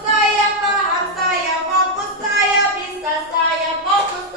Saya paham, saya fokus, saya bisa, saya fokus.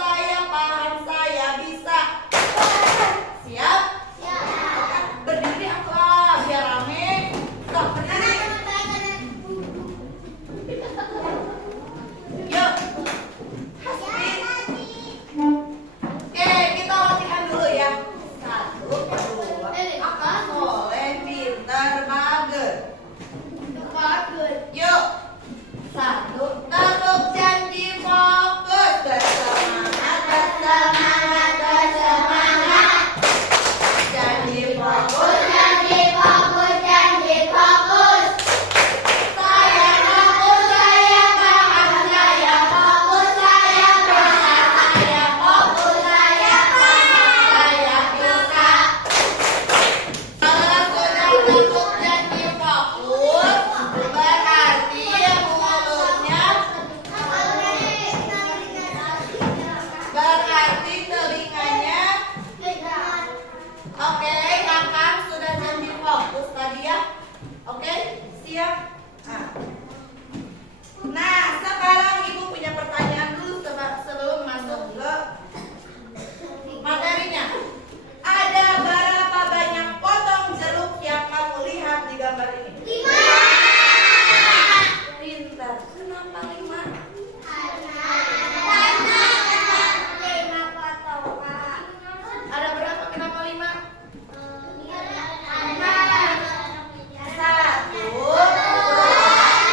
Berarti telinganya. Oke, kakak sudah jadi fokus tadi ya. Oke, siap. Nah, sekarang ibu punya pertanyaan dulu sebelum masuk ke materinya. Ada berapa banyak potong jeruk yang kamu lihat di gambar ini? 5. Pintar. Kenapa 5? Ada berapa? Kenapa 5? 1, 2,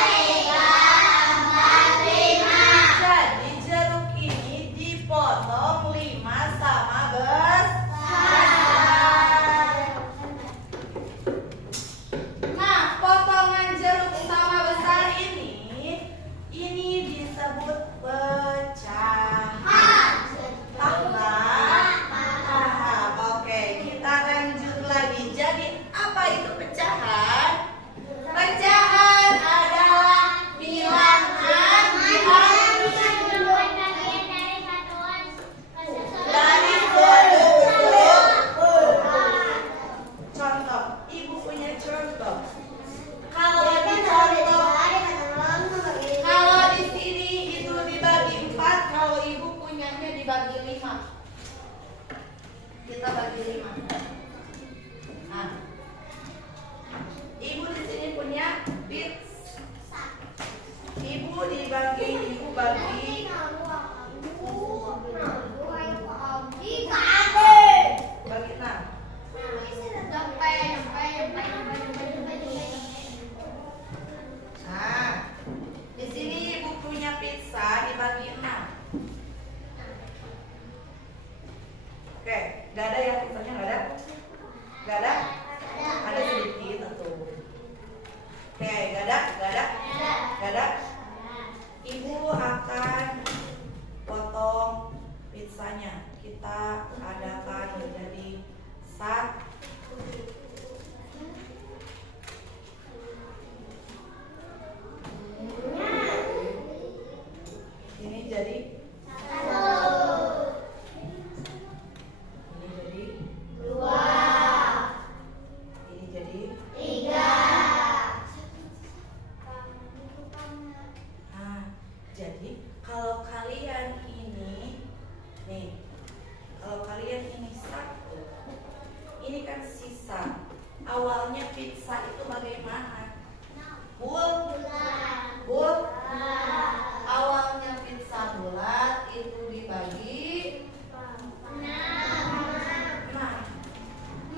3, 4, 5. Jadi jeruk ini dipotong 5 sama besar. Nah, potongan jeruk sama besar ini disebut pecahan. Paham? Oke, kita lanjut lagi. Jadi apa itu pecahan? Pecahan adalah bilangan dari huruf. Contoh, ibu punya contoh. Kalau di sini itu dibagi 4, kalau ibu punyanya dibagi 5. Kita bagi 5. Nah, ibu di sini punya pizza. Ibu bagi 6. Nah, di sini ibu punya pizza dibagi 6. Oke, gak ada yang pizzanya gak ada? Gak ada? Ada sedikit tuh. Oke, gak ada? Gak ada? Ibu akan potong pizzanya. Kita adakan menjadi 1. Ini jadi 2. Ini jadi 3. Nah, jadi kalau kalian ini nih, kalau kalian ini 1, ini kan sisa. Awalnya pizza itu bagaimana? Bulat. Awalnya pizza bulat itu dibagi 6.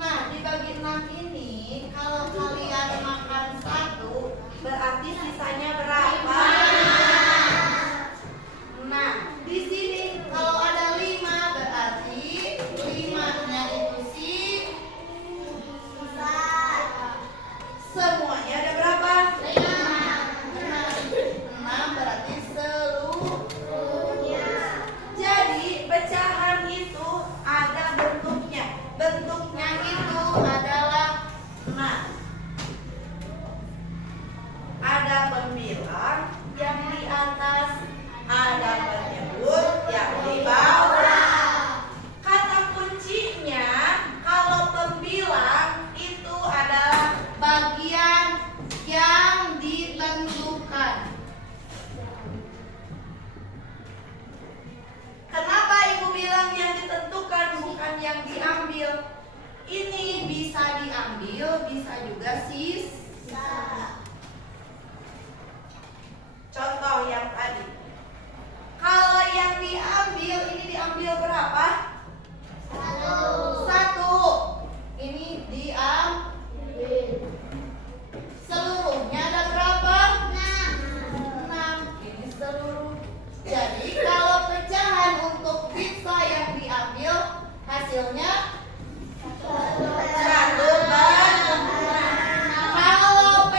Nah, dibagi 6 ini kalau kalian makan 1, berarti sisanya berapa? 6. Di sini kalau ada 5, berarti 5-nya itu sisa. Semuanya ada berapa? 6 berarti seluruhnya. Jadi pecahan itu ada bentuknya. Bentuknya itu adalah, nah, ada pembilang yang di atas, ada penyebut yang di bawah. Kata kuncinya kalau pembilang itu adalah bagian yang ditentukan. Kenapa ibu bilang yang ditentukan bukan yang diambil? Ini bisa diambil, bisa juga sisa. Contoh yang tadi. Kalau yang diambil, ini diambil berapa? 1. Ini diambil. Seluruhnya ada berapa? 6. Ini seluruh. Jadi kalau pecahan untuk pizza yang diambil, hasilnya 1/6. Kalau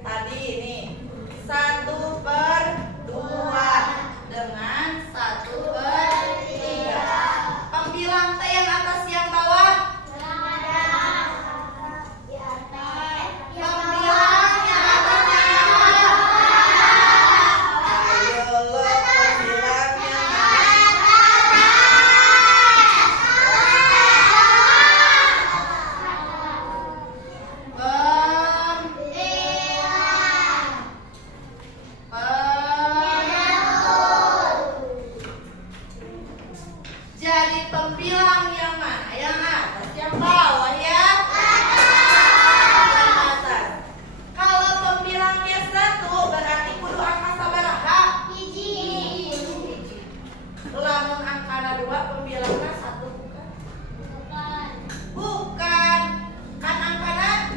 Tadi ini 1/2 dengan 1/3. Pembilang T yang atas yang bawah. Pembilang yang atas yang bawah. Ayo lo pembilangnya. Jadi pembilang yang mana? Yang atas, yang bawah ya? Yang atas. Kalau pembilangnya 1 berarti kudu angka sabaraha? Hiji. Lamun angkana 2 pembilangnya 1 bukan? Bukan. Kan angkana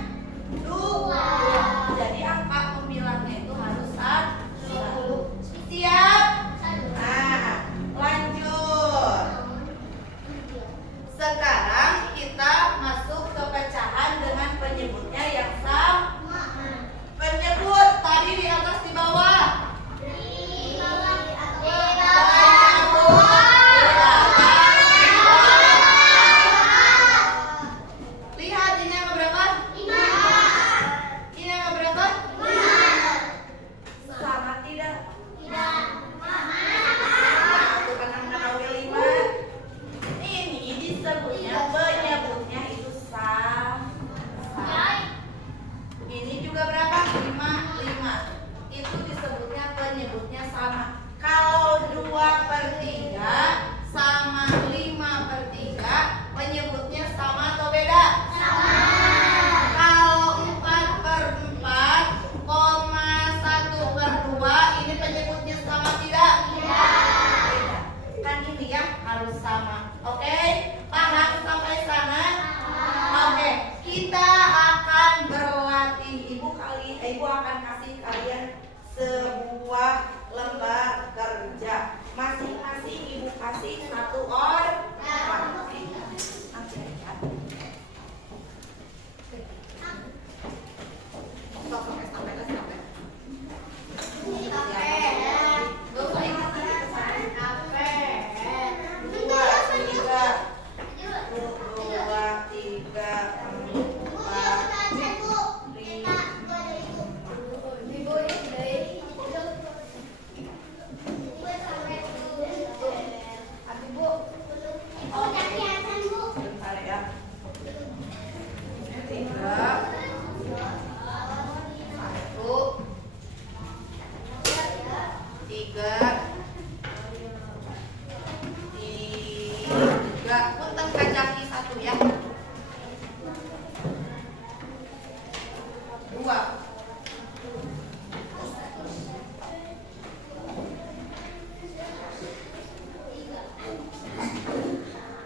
2. Jadi angka pembilangnya itu harus 1. Siap? Nah, lanjut. Sekarang kita masuk ke pecahan dengan penyebutnya yang sama. Penyebut tadi di atas di bawah. Lihat ini yang berapa? Ini yang berapa? Sama tidak? Bukan angka 5. Ini disebutnya penyebutnya itu sama. Ini juga berapa? 5. Itu disebutnya penyebutnya sama. Kalau 2/3 sama 5/3 penyebutnya sama atau beda? Sama. Kalau 4/4, 1/2 ini penyebutnya sama tidak? Beda. Kan ini yang harus sama. Oke? Paham sampai sana? Oke, kita akan berlatih. Ibu akan kasih kalian sebuah lembar kerja. Masing-masing ibu kasih 1 orang. Punten kacaki 1 ya. 2.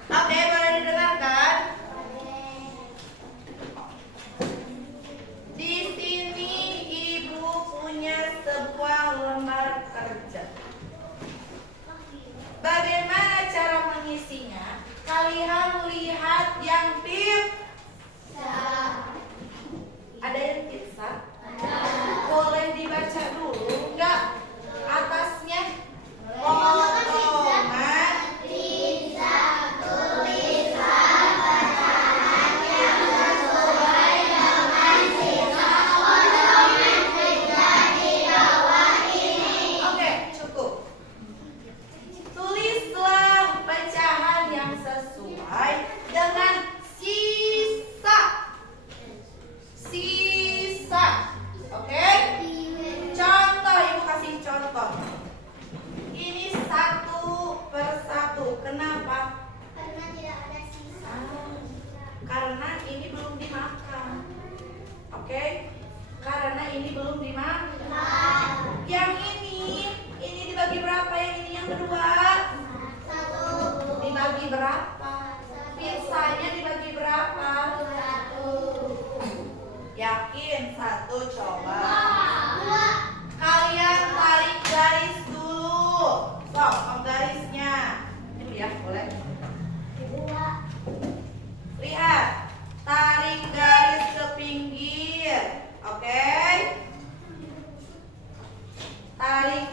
Oke, boleh didengarkan? Di sini ibu punya sebuah lembar kerja. Bagaimana cara mengisinya? Kalian lihat yang pizza. Ada yang pizza? Boleh dibaca dulu enggak? Atasnya potongan pizza, tulisan pecahan yang sesuai dengan sisa potongan pizza di bawah ini. Oke, cukup. Tulislah pecahan yang sesuai dengan sisa. Oke? Contoh, ibu kasih contoh. Ini 1/1. Kenapa? Karena tidak ada sisa. Karena ini belum dimakan. Oke? Karena ini belum dimakan. Yang ini dibagi berapa? Yang ini yang kedua? 1. Dibagi berapa? Pizzanya dibagi berapa? 1. Yakin? 1 coba. 2. Kalian tarik garis dulu. Sok, garisnya. Ini ya, boleh. 2. Lihat, tarik garis ke pinggir. Oke?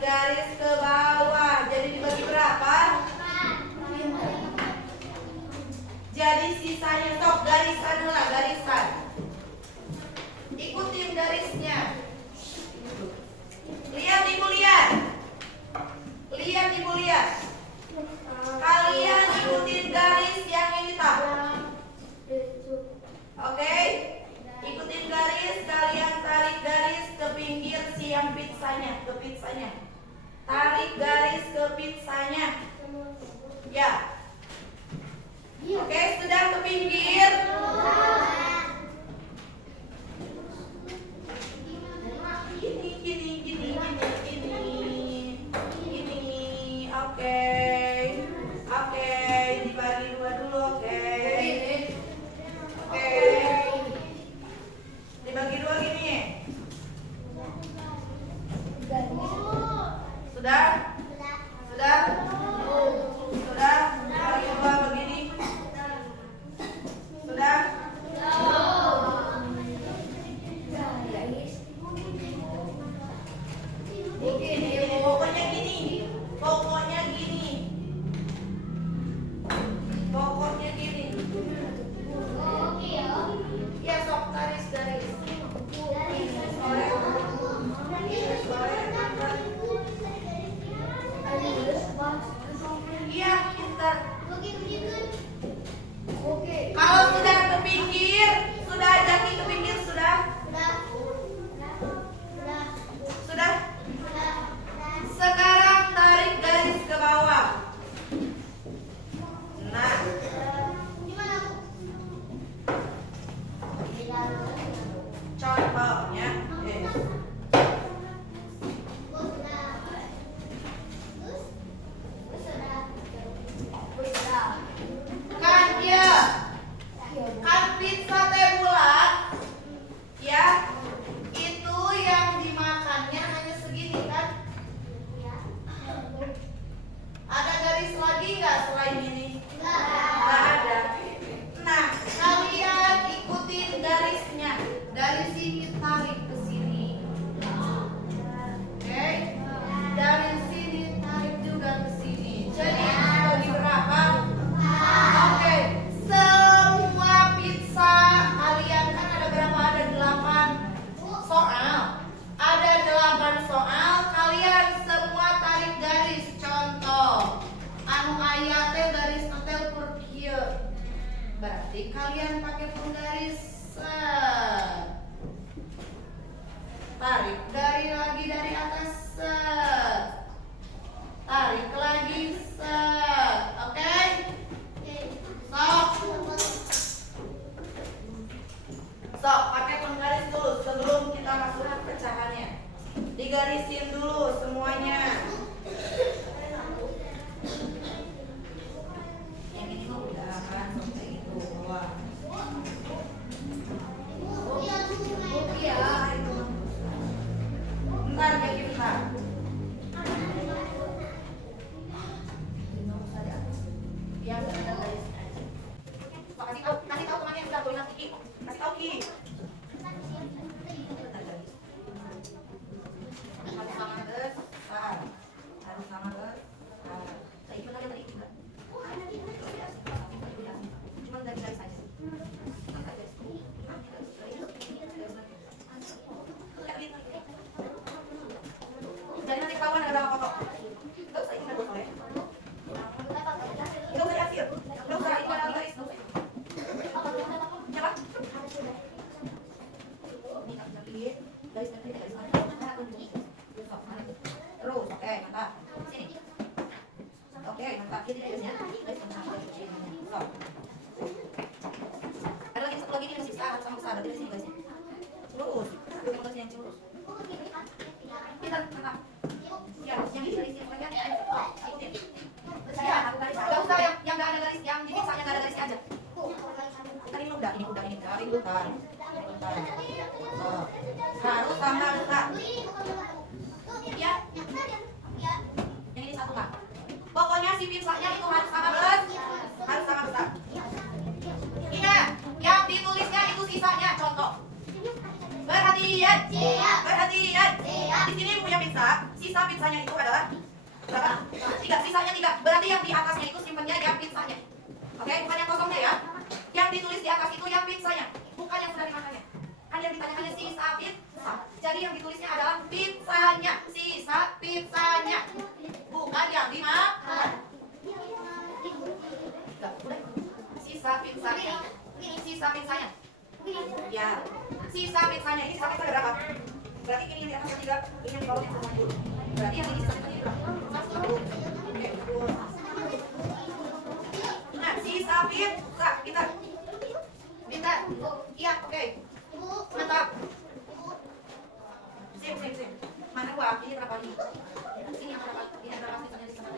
garis ke bawah. Jadi dibagi berapa? Jadi sisanya sok garisan lah, garisan. Ikutin garisnya. Lihat ibu, lihat. Lihat ibu, lihat. Kalian ikutin garis yang ini tak? Oke? Ikutin garis, kalian tarik garis ke pinggir si yang pizzanya, ke pizzanya. Tarik garis ke pizzanya. Ya. Oke, sudah ke pinggir. Gini. Oke, dibagi dua dulu, oke. Dibagi dua gini. Sudah? Dibagi dua begini. Sudah? Pokoknya gini. Ya sok garis. Iya, pintar. Kalau sudah ke pinggir, sudah ajaki ke pinggir, sudah? Sudah? Sekarang tarik garis ke bawah. Nah, contohnya kan pizza teh bulat, ya, itu yang dimakannya hanya segini kan? Ada garis lagi nggak selain ini? Nggak ada. Nah, kalian ikutin garisnya. Dari sini tarik ke sini. Oke? Dari sini tarik juga ke sini. Jadi bagi berapa? Oke. Semua pizza kalian kan ada berapa? Ada 8 soal. Ada 8 soal. Kalian semua tarik garis. Contoh, anu aya teh garis nanti per kieu. Berarti kalian pakai penggaris set. Tarik dari atas set. Tarik lagi set. Oke? Sok pakai penggaris dulu sebelum kita masuk ke pecahannya. Digarisin dulu semuanya. Yang ini mah udah kan kayak gitu. Wah. Bentar, jadi bentar. Yang ada garis aja. Kasih tahu temannya yang sudah poin Ki. Kasih tahu Ki. Harus sama besar. Tadi mana tadi juga? Cuma dari garis aja. Jadi nanti kawan ada apa-apa. Enggak usah ini dulu ya. Enggak usah diakhir. Enggak usah ini ada garis. Siapa? Ini tak lagi. Garis dari garis mana? Terus, oke, mantap. Sini. Oke, mantap. Jadi garisnya. Garis mana? Ada lagi satu lagi nih masih besar sama besar. Berarti di sini garisnya. Lurus. Pakai garis yang lurus. Kita mantap. Ya, yang ini garisnya kan? Ikutin. Ya, enggak usah yang enggak ada garis, yang di pizzanya enggak ada garisnya aja. Kan ini udah. Ini bentar. Harus tambah besar. Ya. Yang ini satu Kak. Pokoknya si pizzanya itu harus sama besar. Ingat, yang ditulisnya itu sisanya. Contoh. Perhatian. Di sini punya pizza. Sisa pizzanya itu adalah berapa? 3. Sisanya 3. Berarti yang di atasnya itu simpennya yang pizzanya. Oke, bukan yang kosongnya ya. Yang ditulis di atas itu yang pizzanya, bukan yang sudah dimakannya. Kan yang ditanyakannya sisa pizza. Jadi yang ditulisnya adalah pizzanya, sisa pizzanya, bukan yang dimakan. Udah. Sisa pizzanya. Sisa pizzanya. Ya, sisa pizzanya ini sisa pizza berapa? Berarti ini yang di atas 3, ini yang di bawah 10. Berarti yang di sisa pizzanya berapa? 1. Oke, betul. Nah, sisa pizza, pintar. Pintar. Iya, oke. Mantap. Sim. Mana gua? Ini berapa nih? Ini yang berapa? Ini berapa pizzanya di sana?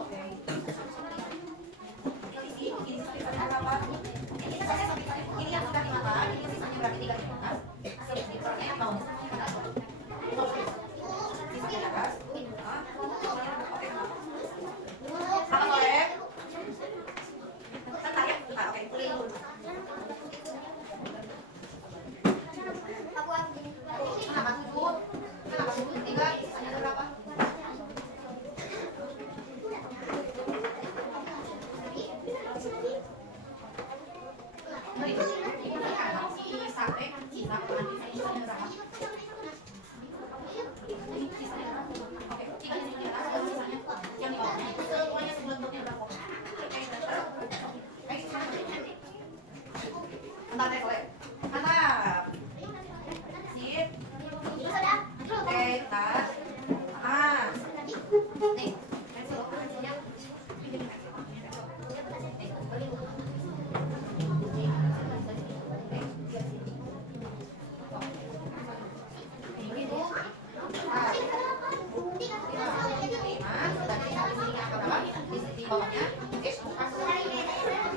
Oke. Ini sisanya berapa? Ini sisanya sampai ini yang sudah dimakan, ini sisanya berarti 3 dimakan. Sisanya yang mau. Sisanya di atas. Oke. Apa boleh? Bentar ya. Oke, kulit dulu. Kenapa 7? Kenapa 7? 3, sisanya ada berapa? Bentar deh, boleh. Mantap. Sip. Oke, tar. Nih. Di bawahnya,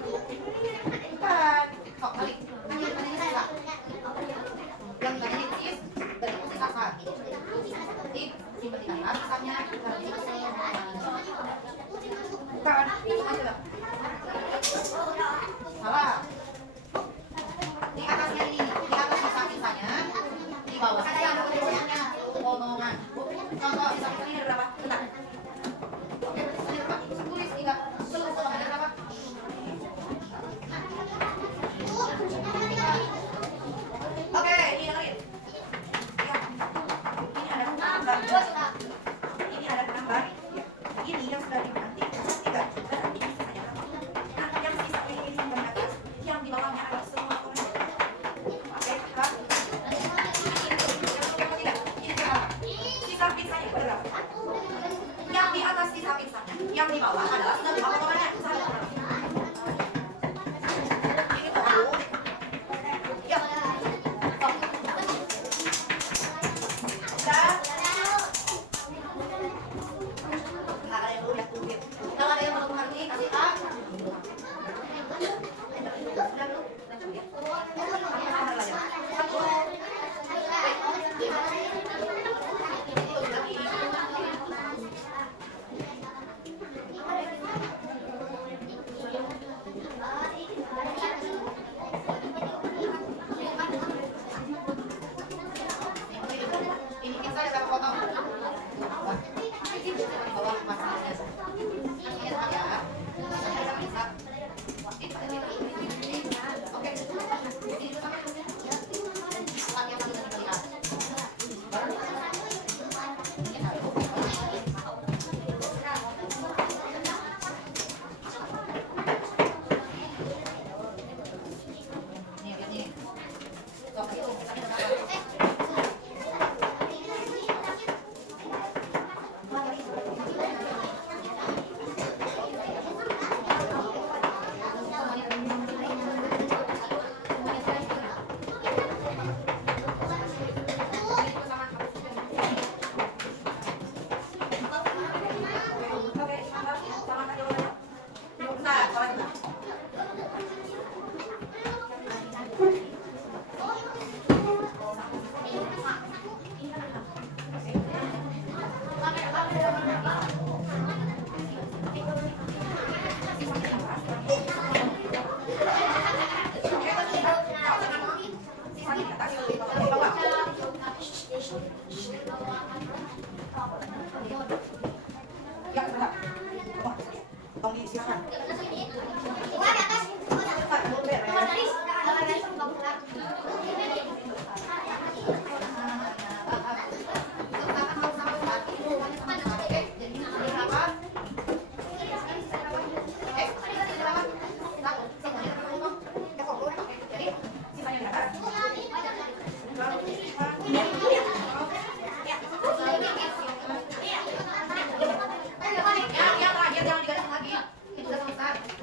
bukan. Sok balik. Kan yang tadi sisa. Yang tadi cheese, dari itu sisa satu. Simpan di atas, sisanya bukan. Itu aja. Salah. Di atasnya ini, di atas sisa-sisanya, di bawahnya ada tulisannya omongan. Contoh sisa-sisanya ada berapa? Bentar. Oke, sisanya berapa? Tulis tidak. Belum ada berapa? Oke, ini dengerin. Ya. Ini ada gambar. Ini ada gambar. Ya. Ini yang sudah diganti. Tidak. Berarti sisanya berapa? Nah, yang sisanya ini simpan di atas, yang di bawahnya ada semua orang. Oke, Kak. Ini berapa? Sisa pizzanya berapa? Yang di atas sisa pizzanya, yang di bawah adalah semua potongannya. Ini tahu. Ya. Kalau ada yang belum mengerti, kasih A. Dua di atas. Nomor baris. Yang terakhir jangan diganti lagi. Itu udah selesai.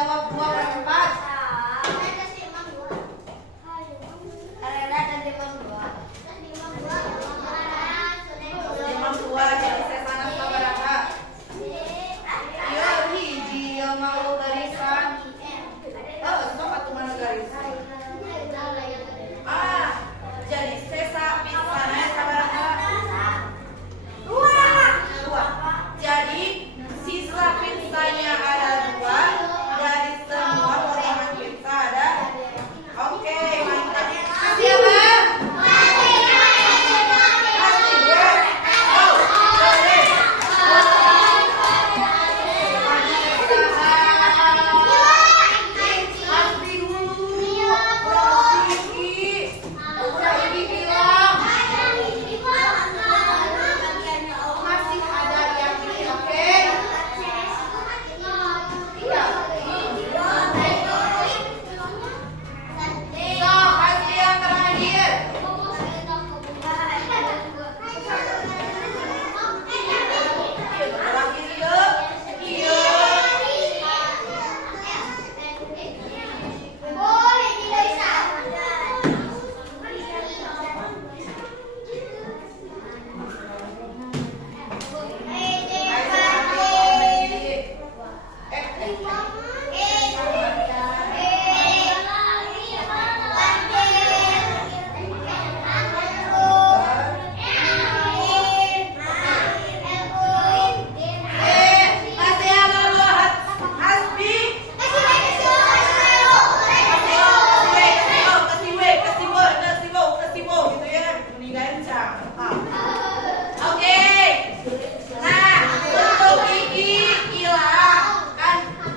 jawab 2/4. Imam 2, jadi sesana sabaraha. Ieu hiji ieu mau garisan. Sok atuh mana garis. Jadi sesa pinsana sabaraha? 2. Jadi sisa pinsanya ada 2. Dari semua potongan pinsa ada. Oke, mantap. Kasih ya, Bang.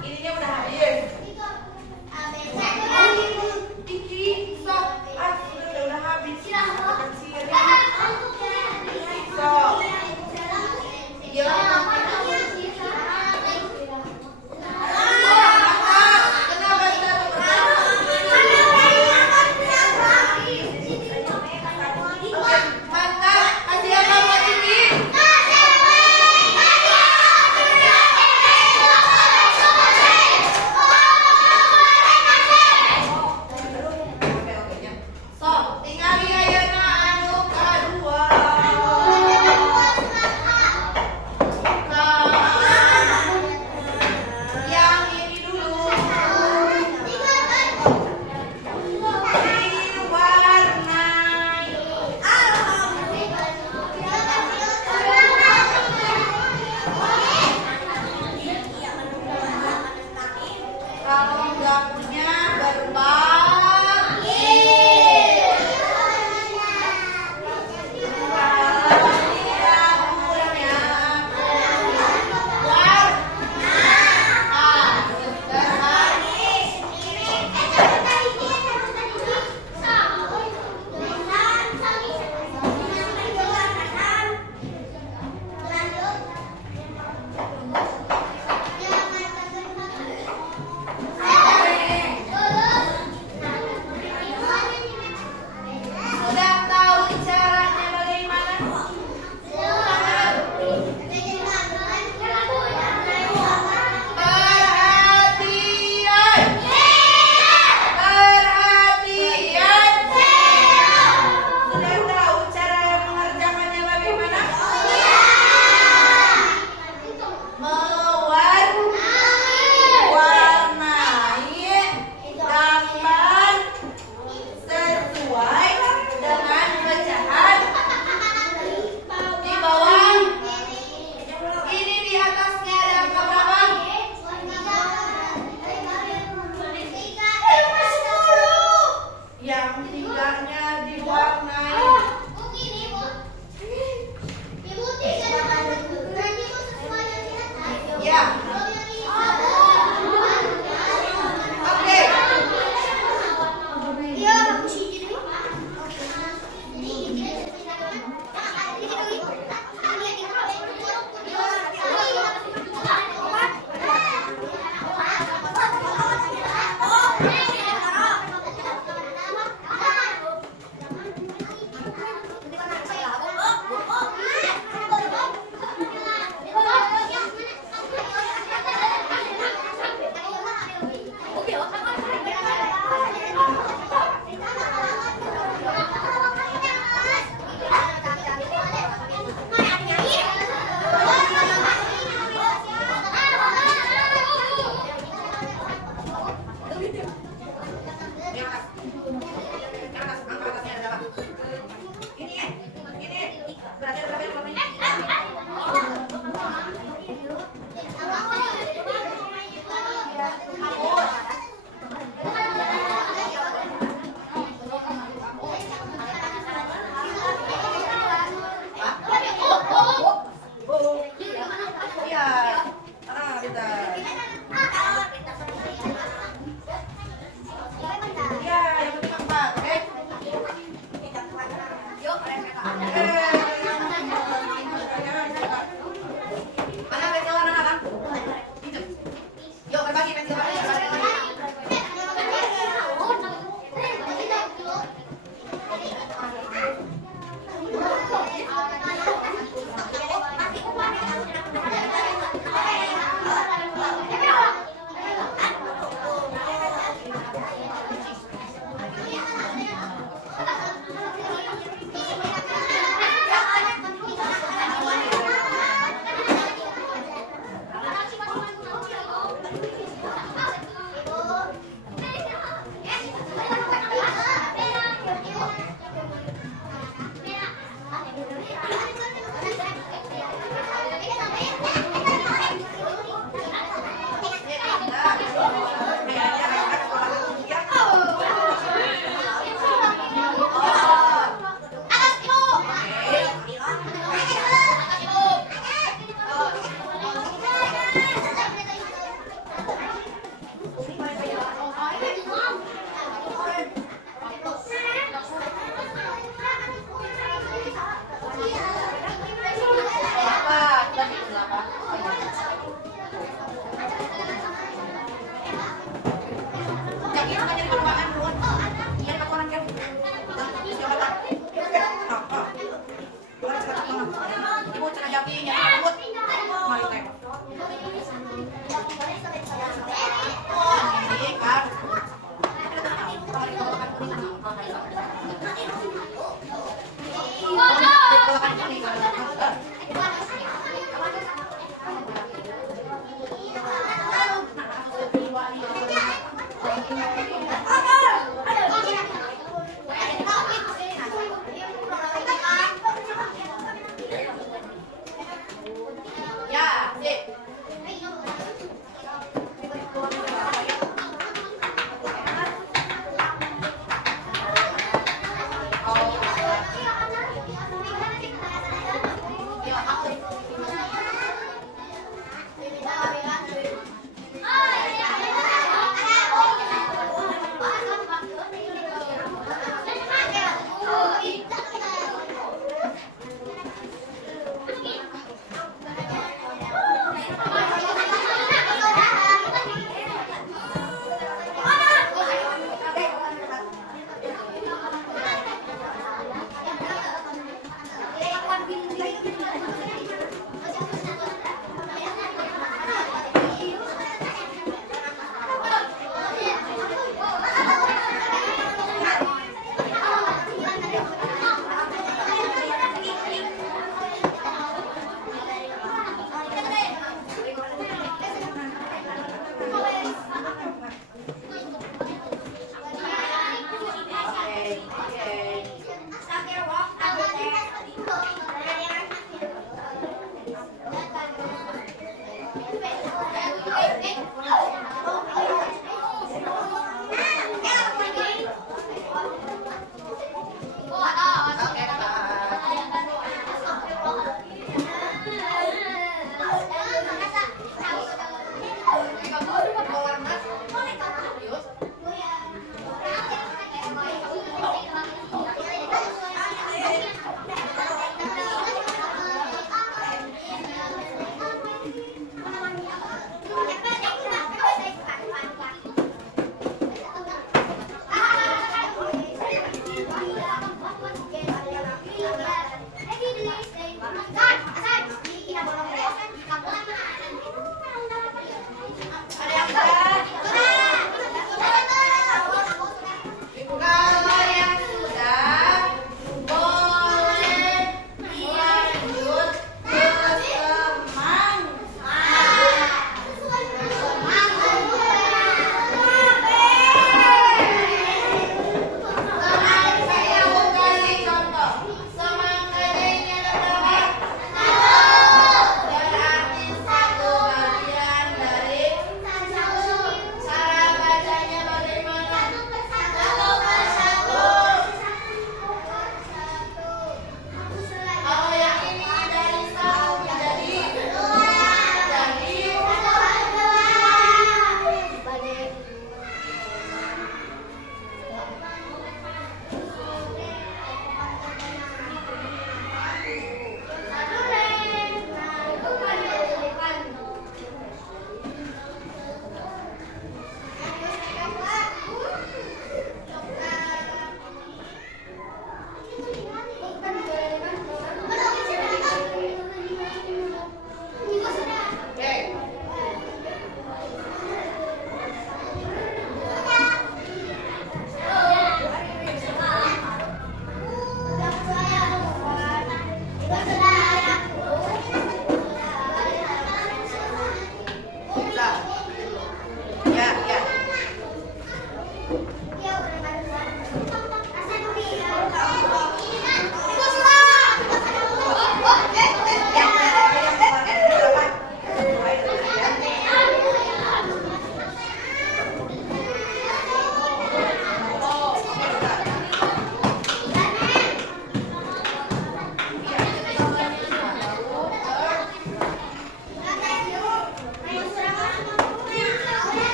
Ininya lagi makanya di ruangan buat. Iya, di ruangan kan. Siapa tak? Apa? Bukan cakap banget. Ibu cenah japinya rambut. Mari teh. Oh, ini kan.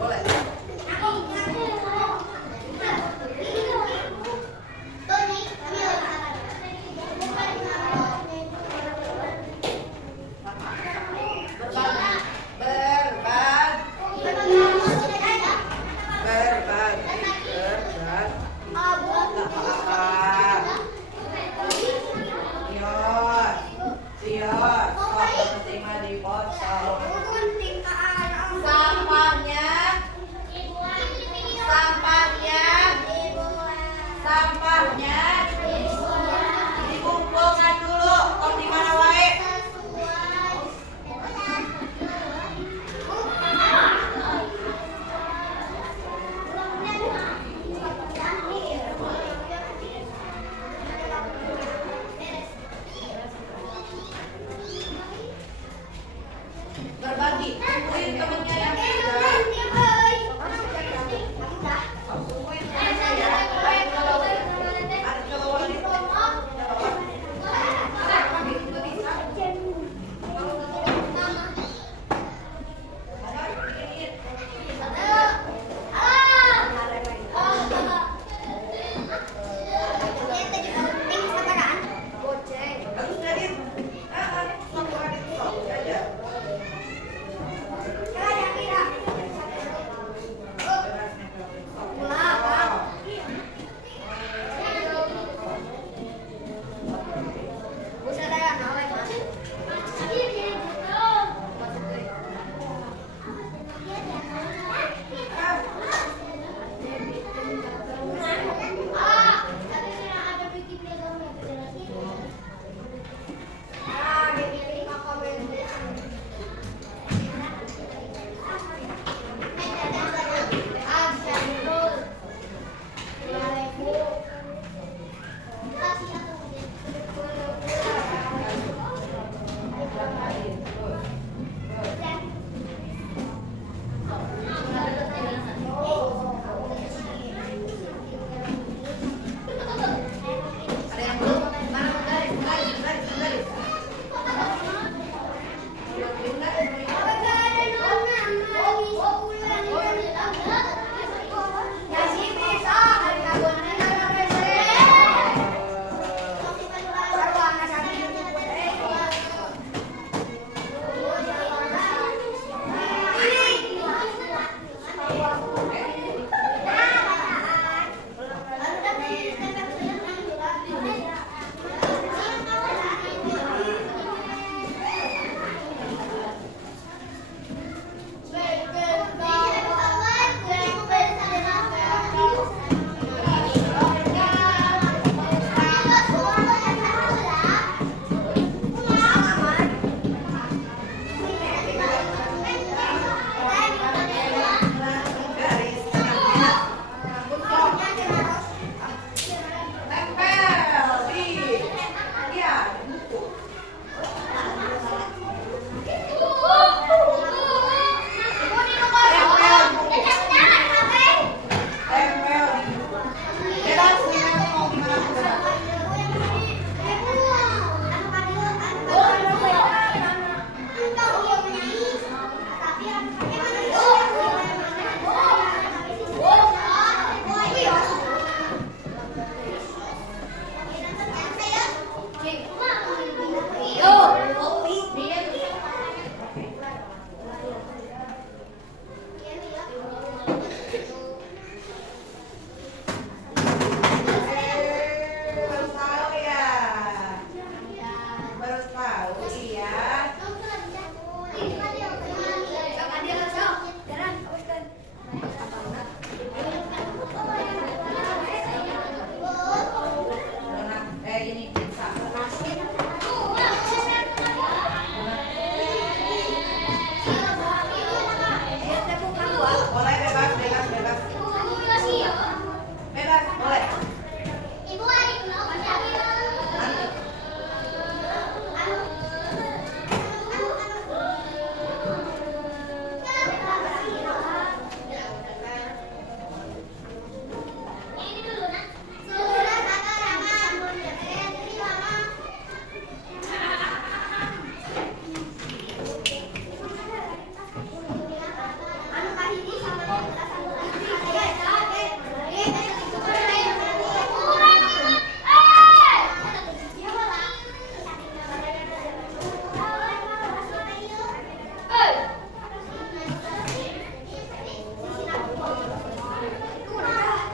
Boleh. Sampahnya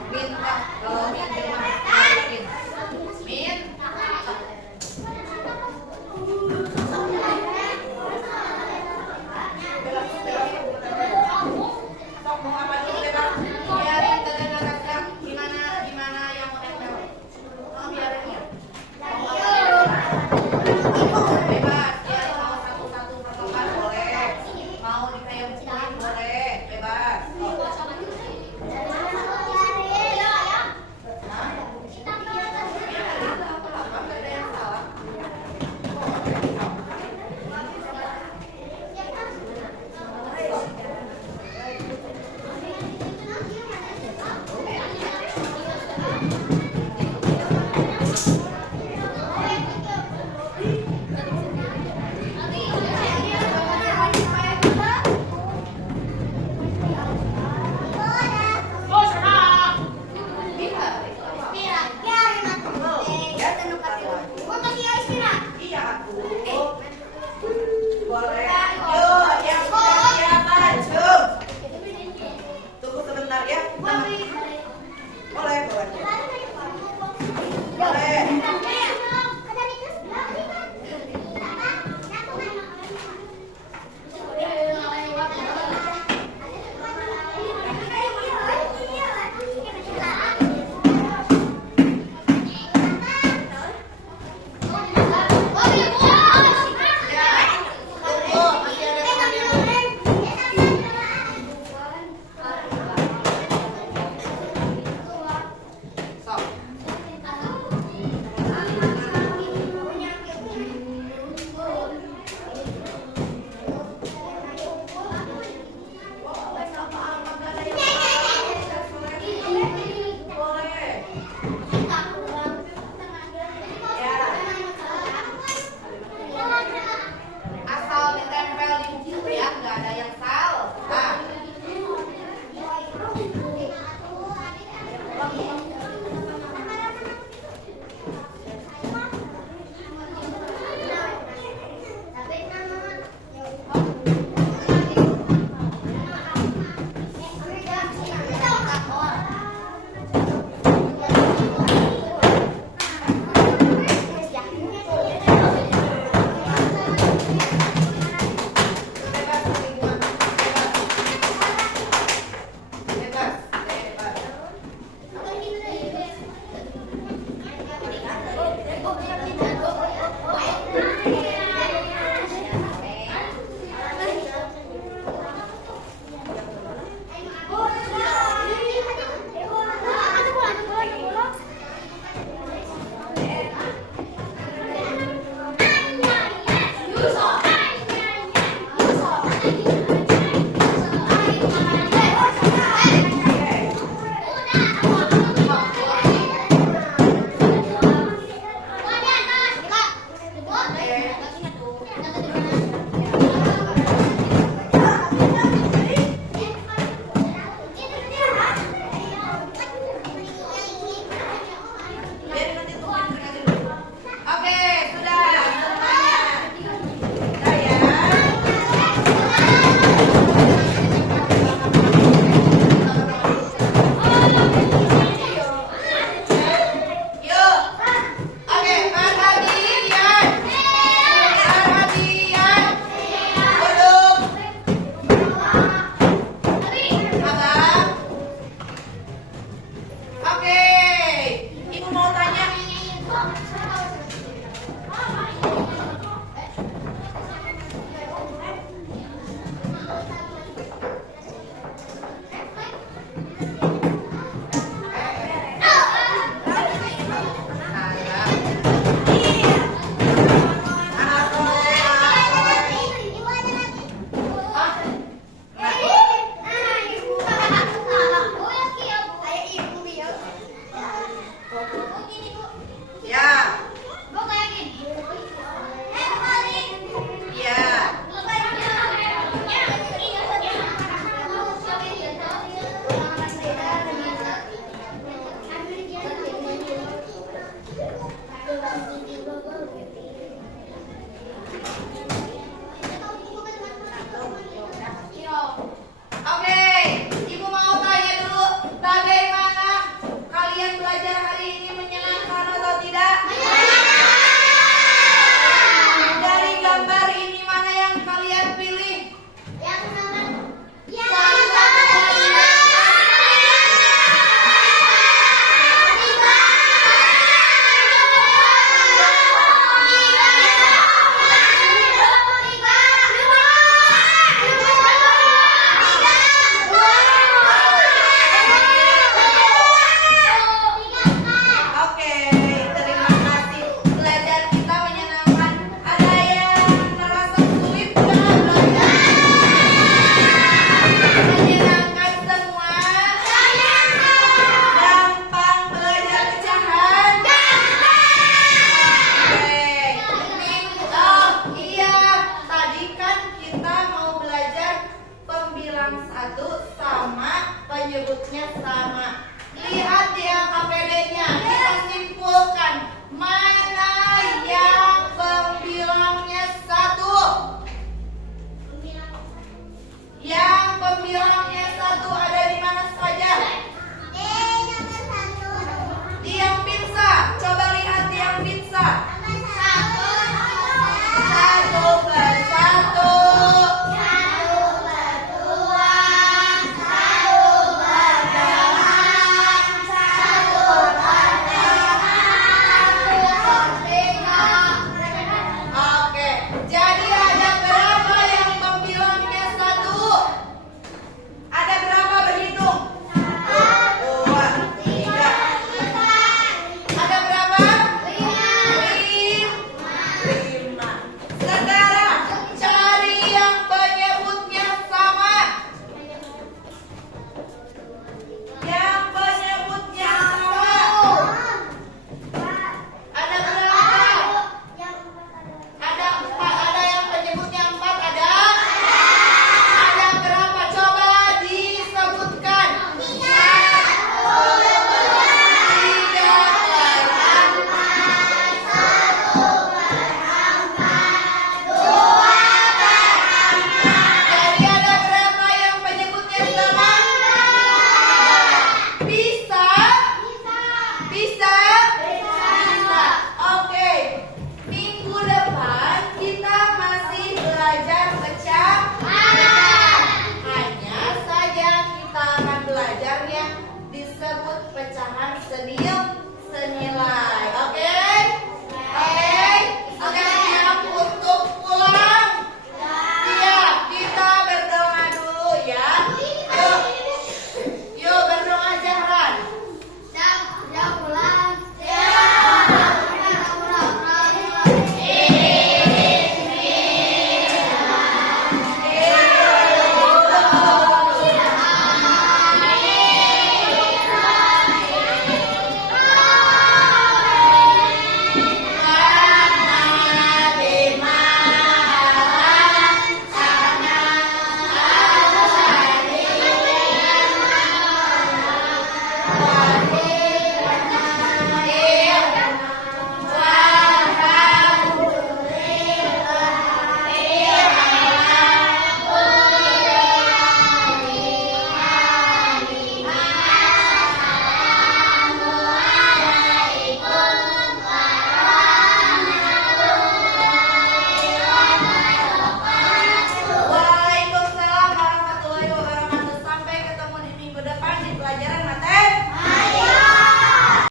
Minta kalau minjem balikin. Min. Sok mau apa dulu? menyebutnya sama.